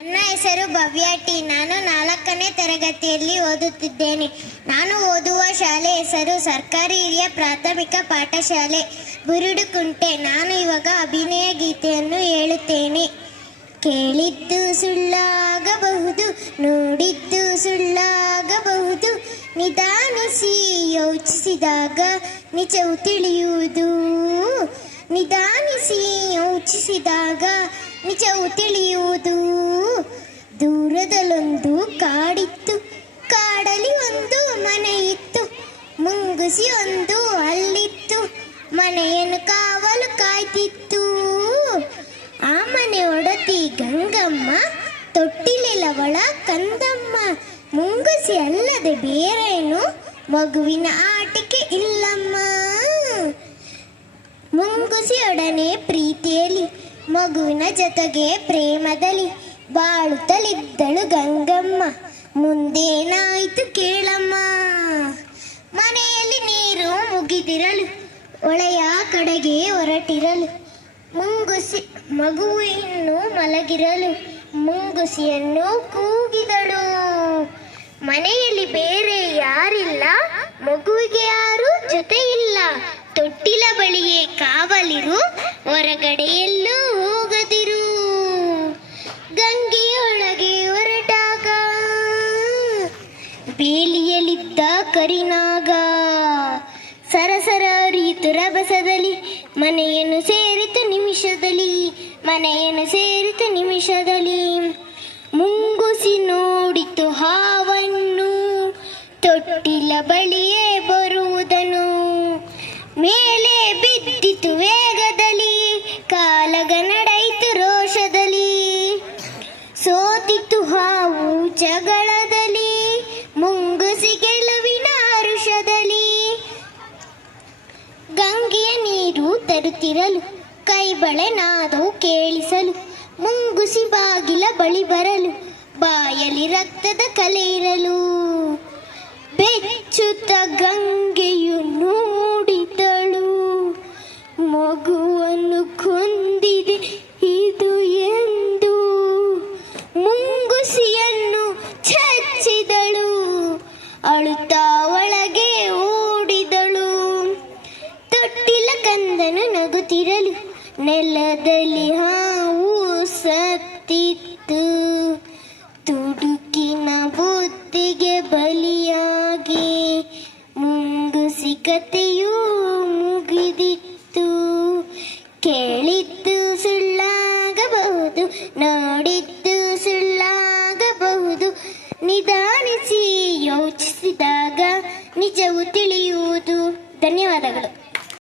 ನನ್ನ ಹೆಸರು ಭವ್ಯ ಟಿ. ನಾನು 4ನೇ ತರಗತಿಯಲ್ಲಿ ಓದುತ್ತಿದ್ದೇನೆ. ನಾನು ಓದುವ ಶಾಲೆ ಹೆಸರು ಸರ್ಕಾರಿ ಹಿರಿಯ ಪ್ರಾಥಮಿಕ ಪಾಠಶಾಲೆ ಬುರುಡುಕುಂಟೆ. ನಾನು ಇವಾಗ ಅಭಿನಯ ಗೀತೆಯನ್ನು ಹೇಳುತ್ತೇನೆ. ಕೇಳಿದ್ದು ಸುಳ್ಳಾಗಬಹುದು, ನೋಡಿದ್ದು ಸುಳ್ಳಾಗಬಹುದು, ನಿಧಾನಿಸಿ ಯೋಚಿಸಿದಾಗ ನಿಜವು ತಿಳಿಯುವುದು. ನಿಧಾನಿಸಿ ಯೋಚಿಸಿದಾಗ ನಿಜವು ತಿಳಿಯುವುದು. ದೂರದಲ್ಲೊಂದು ಕಾಡಿತ್ತು, ಕಾಡಲಿ ಒಂದು ಮನೆ ಇತ್ತು, ಮುಂಗುಸಿ ಒಂದು ಅಲ್ಲಿತ್ತು, ಮನೆಯನ್ನು ಕಾವಲು ಕಾಯ್ತಿತ್ತು. ಆ ಮನೆ ಒಡತಿ ಗಂಗಮ್ಮ, ತೊಟ್ಟಿಲಿಲವಳ ಕಂದಮ್ಮ. ಮುಂಗುಸಿ ಅಲ್ಲದೆ ಬೇರೇನು ಮಗುವಿನ ಆಟಿಕೆ ಇಲ್ಲಮ್ಮ. ಮುಂಗುಸಿಯೊಡನೆ ಪ್ರೀತಿಯಲ್ಲಿ, ಮಗುವಿನ ಜೊತೆಗೆ ಪ್ರೇಮದಲ್ಲಿ ಬಾಳುತ್ತಲಿದ್ದಳು ಗಂಗಮ್ಮ. ಮುಂದೇನಾಯಿತು ಕೇಳಮ್ಮ. ಮನೆಯಲ್ಲಿ ನೀರು ಮುಗಿದಿರಲು, ಹೊಳೆಯ ಕಡೆಗೆ ಹೊರಟಿರಲು, ಮಗು ಇನ್ನು ಮಲಗಿರಲು ಮುಂಗುಸಿಯನ್ನು ಕೂಗಿದಳು. ಮನೆಯಲ್ಲಿ ಬೇರೆ ಯಾರಿಲ್ಲ, ಮಗುವಿಗೆ ಯಾರು ಜೊತೆ ಇಲ್ಲ. ತೊಟ್ಟಿಲ ಬಳಿಯೇ ಕಾವಲಿರು, ಹೊರಗಡೆ ಎಲ್ಲೂ ಹೋಗದಿರು. ಗಂಗೆಯೊಳಗೆ ಹೊರಟಾಗ ಬೇಲಿಯಲ್ಲಿದ್ದ ಕರಿನಾಗ ಸರಸರ ಹರಿಯಿತು ರಭಸದಲ್ಲಿ, ಮನೆಯನ್ನು ಸೇರಿತು ನಿಮಿಷದಲ್ಲಿ, ಮನೆಯನ್ನು ಸೇರಿತು ನಿಮಿಷದಲ್ಲಿ. ಮುಂಗುಸಿ ನೋಡಿತು ಹಾವನ್ನು, ತೊಟ್ಟಿಲ ಬಳಿಯೇ ಬರುವುದನು. ಮೇಲೆ ಬಿದ್ದಿತು ವೇಗದಲ್ಲಿ, ಕಾಲಗ ನಡೆಯಿತು ರೋಷದಲ್ಲಿ. ಸೋತಿತು ಹಾವು ಜಗಳದಲ್ಲಿ, ಮುಂಗುಸಿ ಗೆಲುವಿನ ಹರುಷದಲ್ಲಿ. ಗಂಗೆಯ ನೀರು ತರುತ್ತಿರಲು, ಕೈ ಬಳೆ ನಾದವು ಕೇಳಿಸಲು, ಮುಂಗುಸಿ ಬಾಗಿಲ ಬಳಿ ಬರಲು, ಬಾಯಲ್ಲಿ ರಕ್ತದ ಕಲೆ ಇರಲು. ಬೆಚ್ಚುತ್ತ ಗಂಗೆಯು ನೋಡಿದಳು, ಮಗುವನ್ನು ಕೊಂದಿದೆ ಇದು ಎಂದು. ಮುಂಗುಸಿಯನ್ನು ಚಚ್ಚಿದಳು, ಅಳುತ್ತಾ ಒಳಗೆ ಓಡಿದಳು. ತೊಟ್ಟಿಲ ಕಂದನು ನಗುತ್ತಿರಲು, ನೆಲದಲ್ಲಿ ಹಾವು ಸತ್ತಿತ್ತು. ತುಡುಕಿನ ಬುದ್ಧಿಗೆ ಬಲಿಯಾಗಿ ಮುಂಗುಸಿ ಕಥೆಯೂ ಮುಗಿದಿತ್ತು. ಕೇಳಿದ್ದು ಸುಳ್ಳಾಗಬಹುದು, ನೋಡಿದ್ದು ಸುಳ್ಳಾಗಬಹುದು, ನಿಧಾನಿಸಿ ಯೋಚಿಸಿದಾಗ ನಿಜವು ತಿಳಿಯುವುದು. ಧನ್ಯವಾದಗಳು.